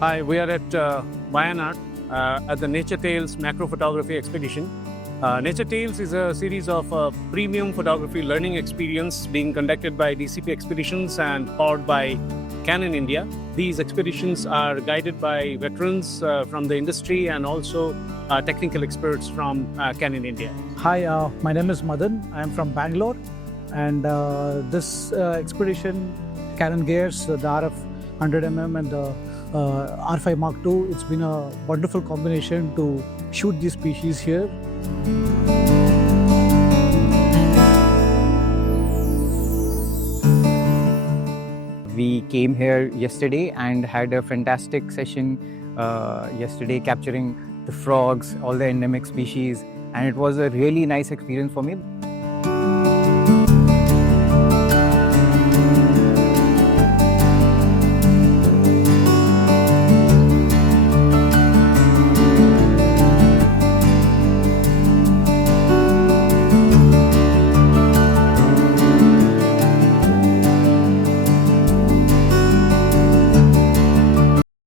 Hi, we are at Wayanad at the Nature Tales Macro Photography Expedition. Nature Tales is a series of premium photography learning experience being conducted by DCP Expeditions and powered by Canon India. These expeditions are guided by veterans from the industry and also technical experts from Canon India. Hi, my name is Madan. I am from Bangalore, and this expedition, Canon gears, the RF 100mm and the R5 Mark II, it's been a wonderful combination to shoot these species here. We came here yesterday and had a fantastic session yesterday capturing the frogs, all the endemic species, and it was a really nice experience for me.